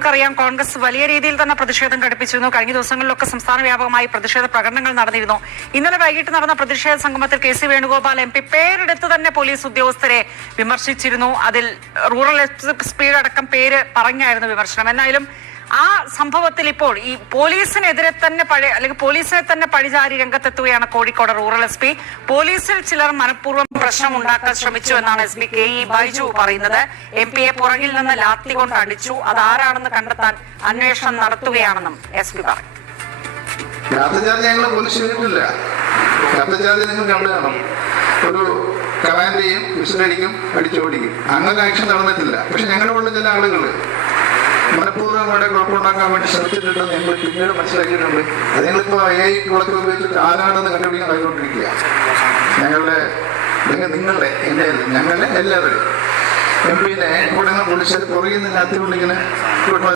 നമുക്കറിയാം കോൺഗ്രസ് വലിയ രീതിയിൽ തന്നെ പ്രതിഷേധം ഘടിപ്പിച്ചിരുന്നു. കഴിഞ്ഞ ദിവസങ്ങളിലൊക്കെ സംസ്ഥാന വ്യാപകമായി പ്രതിഷേധ പ്രകടനങ്ങൾ നടന്നിരുന്നു. ഇന്നലെ വൈകിട്ട് നടന്ന പ്രതിഷേധ സംഗമത്തിൽ K C Venugopal M P പേരെടുത്ത് തന്നെ പോലീസ് ഉദ്യോഗസ്ഥരെ വിമർശിച്ചിരുന്നു. അതിൽ റൂറൽ സ്പീഡ് അടക്കം പേര് പറഞ്ഞായിരുന്നു വിമർശനം. എന്നാലും ആ സംഭവത്തിൽ ഇപ്പോൾ ഈ പോലീസിനെതിരെ തന്നെ പഴയ അല്ലെങ്കിൽ പോലീസിനെ തന്നെ പഴിചാരി രംഗത്തെത്തുകയാണ് കോഴിക്കോട് റൂറൽ എസ് പി. പോലീസിൽ ചിലർ മനഃപൂർവം പ്രശ്നം ഉണ്ടാക്കാൻ ശ്രമിച്ചു എന്നാണ് S P K E Baiju പറയുന്നത്. എം എ പുറകിൽ നിന്ന് ലാത്തി കൊണ്ട് അടിച്ചു. അതാരാണെന്ന് കണ്ടെത്താൻ അന്വേഷണം നടത്തുകയാണെന്നും എസ് പി പറഞ്ഞു. പോലീസ് നിങ്ങൾ ഒരു കമാൻഡേയും വിസിലടിക്കും അടിച്ചോടിക്കും. അങ്ങനെ ആക്ഷൻ നടന്നിട്ടില്ല. പക്ഷെ ഞങ്ങളുടെ ചില ആളുകൾ മനഃപൂർവം ഇവിടെ കുഴപ്പമുണ്ടാക്കാൻ വേണ്ടി ശ്രമിച്ചിട്ടുണ്ടെന്ന് ഞങ്ങൾ പിന്നീട് മനസ്സിലാക്കിയിട്ടുണ്ട് അത് ഞങ്ങളിപ്പോൾ എ ഐ കുളത്തിൽ ഉപയോഗിച്ചിട്ട് ആരാണെന്ന് കണ്ടുപിടിക്കാൻ കഴിഞ്ഞുകൊണ്ടിരിക്കുക ഞങ്ങളുടെ നിങ്ങളുടെ എന്റെ ഞങ്ങളുടെ എല്ലാവരും എം പിന്നെ ഇവിടെ പോലീസുകാർ പുറകിൽ നിന്ന് അത്തിക്കൊണ്ടിങ്ങനെ